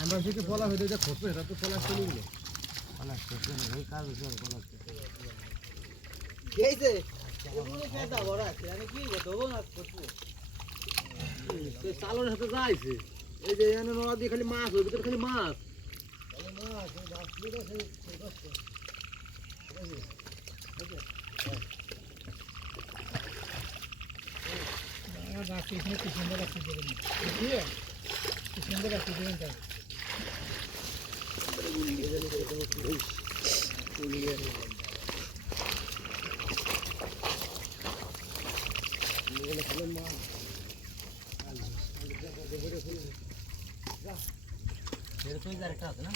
আমরা থেকে পলা হইতে যা খোঁজবে এটা তো পলা চলে গেল পলা শেষে এই কাজ হচ্ছে আর পলা এই যে এগুলো কেদা বড় আছে মানে কি দেবো না করতে সে চালনের সাথে যাইছে এই যে এনে নদী খালি মাছ ওই ভিতর খালি মাছ মাছ মাছ লিখে সেই কষ্ট রাখি এখানে কি সুন্দর রাখি দেবেন ঠিক আছে কি সুন্দর রাখি দেবেন তাই একটা আছে না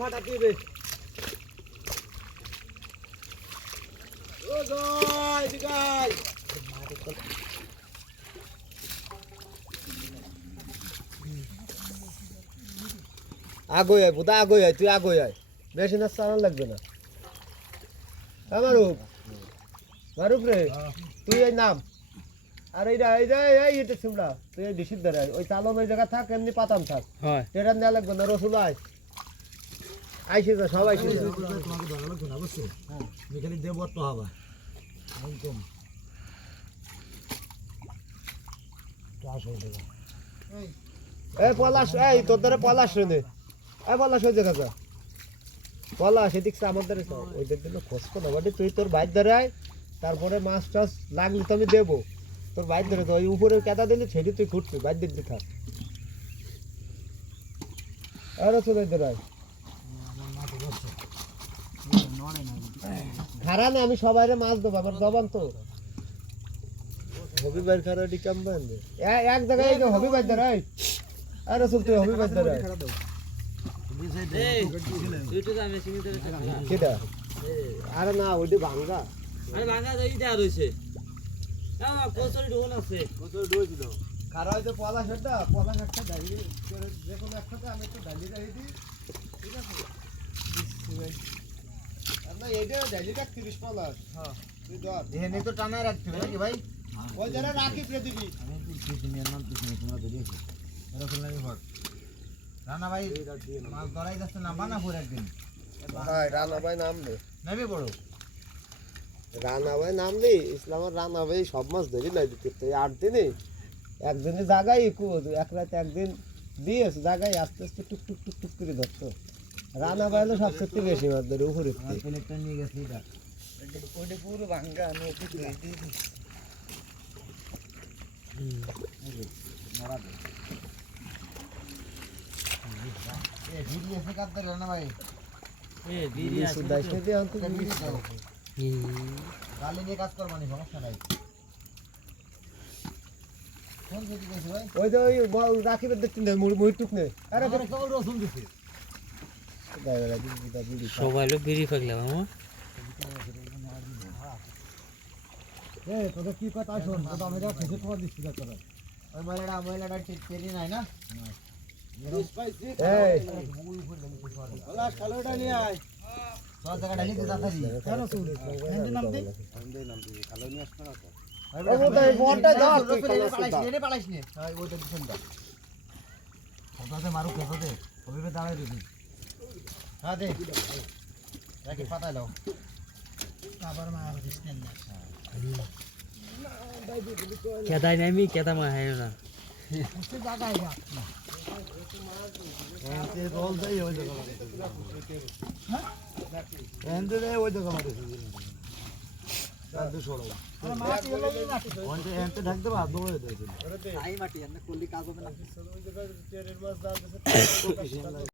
ফাটা দিবে ও গাই গাই আগে আয় বুদা আগে আয় তুই আগে আয় বেশি না চালান লাগবে না মারুফ মারুফ রে তুই এই নাম আর এইটা শুনলা তুই এই ডিসির ধরে ওই চালন ওই জায়গা থাক এমনি পাতাম থাক এটা নেওয়া লাগবে না রসুল আয় আইসে যা সবাই তোমাকে ধরা লাগবে না অবশ্যই খালি দেব তো হবা একদম এই পলাশ এই তোর ধরে পলাশ রে এই পলাশ ওই জায়গা যা পলাশ এদিক আমাদের ওই দিক জন্য খোঁজ করো বাড়ি তুই তোর বাইর ধরে আয় তারপরে মাছ টাছ লাগলে তো আমি দেবো তোর বাইর ধরে তো ওই উপরে কেদা দিলে ছেড়ে তুই ঘুরবি বাইর দিক দিয়ে থাক আরে চলে ধরে আয় খারা না আমি সবাইরে মাছ দেবো আমার জবান তো হবি বাইর খারা ডিকাম বান্ধে এক জায়গায় হবি বাইর ধরে আয় আরে চল তুই হবি বাইর ধরে আয় আরে না ওইটা ভাঙ্গা আরে ভাঙ্গা এইটা রইছে কচুরি ঢোল আছে কচুরি ঢোল ছিল খারা হয়তো পলা শাকটা ডালি যে কোনো একটাতে আমি একটু ডালি রাখি দিই ঠিক আছে না এইটা ডালিটা 30 পলাশ হ্যাঁ তুই ধর এখানে তো টানায় রাখতে হবে নাকি ভাই ওই যারা রাখি ফেলে দিবি আমি তুই কিছু নাম তুই তোমরা বেরিয়েছো এরকম লাগে ভর রানা ভাই মাছ ধরাই যাচ্ছে না বানা পড়ে একদিন ভাই রানা ভাই নাম দে নেবে বড় রানা ভাই নাম দে ইসলামের রানা ভাই সব মাছ ধরি লাই দিতে 8 দিনে একদিনে জায়গায় এক রাতে একদিন দিয়েছে জায়গায় আস্তে আস্তে টুক টুক টুক টুক করে ধরতো রানা ভাই হলো সবচেয়ে বেশি মাছ ধরে উপরে প্লেটটা নিয়ে গেছে এটা ওইটা পুরো ভাঙ্গা নদী দিয়ে দিই মারা দে এ ভিড়ি এসে কাটতে না ভাই এ ভিড়ি আছে দাইতে দে অন্ত ভিড়ি দাও গালি নিয়ে কাজ করবানি সমস্যা নাই কোন যেতে গেছে ভাই ওই যে ওই বল রাখিবে দেখতে না মুই টুক নে আরে কল রসুন দিছে গায় লাগি দিদা ভিড়ি সবাই লোক ভিড়ি পাগলা মামা এ তোদের কি কথা শোন তো আমি যা খেতে তোমার দিছি না তোরা ওই ময়লাটা টেরি নাই না এই পলাশ কালোটা নিয়ে আয় সব জায়গা ঢালি দে তাড়াতাড়ি কেন শুন হেন্ডি নাম দে কালো নিয়ে আসছ না তো ওই বড়টা ধর তুই পালাইস নে ওই ওইটা দিছন দা ওটাতে মারু খেতে ওইভাবে দাঁড়াই দিবি হ্যাঁ দে রাখি পাতা দাও আবার মার দিস না কেদাই নামি কেদা মা হয় না এতে রোল দেই ওই জায়গা হ্যাঁ এতে দেই ওই জায়গা মারতেছি দাদু ছোড়ো আরে মাটি হলো না ওনতে এতে ঢাক দেবা আদো হয়ে দেই আই মাটি এনে কলি কাজ হবে না ওই জায়গা টেরের মাছ দাও